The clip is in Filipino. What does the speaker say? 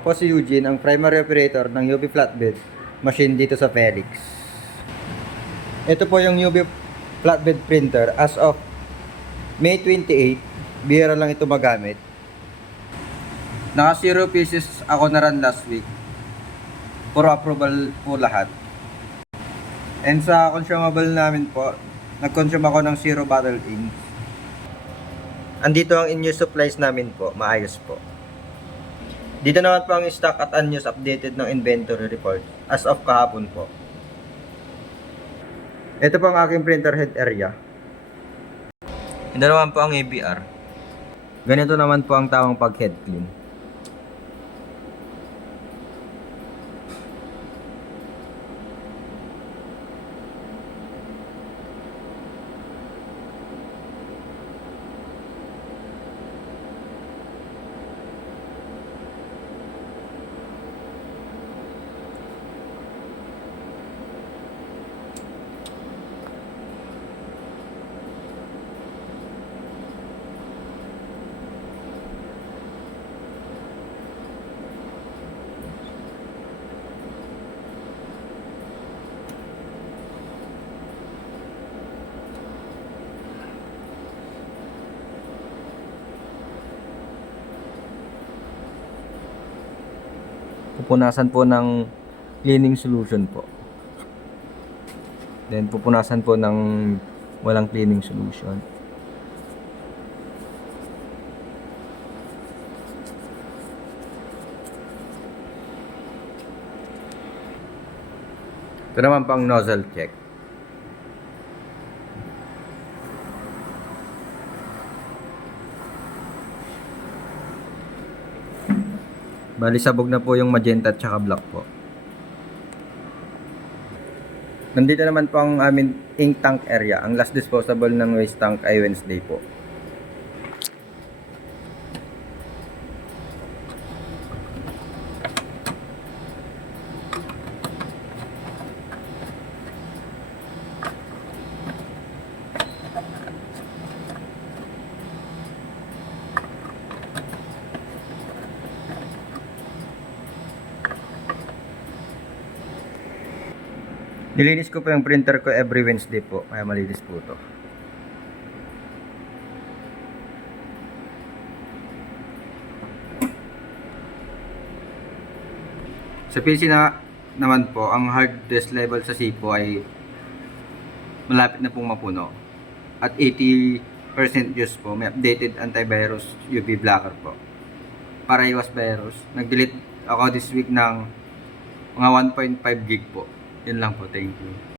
Po si Eugene, ang primary operator ng UV flatbed machine dito sa Felix. Ito po yung UV flatbed printer as of May 28. Bihira lang ito magamit. Naka 0 pieces ako na run last week. Puro approval po lahat. And sa consumable namin po, nag-consume ako ng 0 bottle ink. Andito ang in-use supplies namin po, maayos po. Dito naman po ang stock at unused updated ng inventory report as of kahapon po. Ito po ang aking printer head area. Ito naman po ang ABR. Ganito naman po ang tamang pag-head clean. Pupunasan po ng cleaning solution po. Then pupunasan po ng walang cleaning solution. Ito naman pang nozzle check. Bali sabog na po yung magenta at saka black po. Nandito naman po ang amin ink tank area. Ang last disposable ng waste tank ay Wednesday po. Nilinis ko po yung printer ko every Wednesday po, kaya malinis po ito. Sa PC naman po, ang hard disk level sa SIPO ay malapit na pong mapuno. At 80% use po, may updated antivirus UV blocker po. Para iwas virus, nag-delete ako this week ng mga 1.5 gig po. Yun lang po, thank you.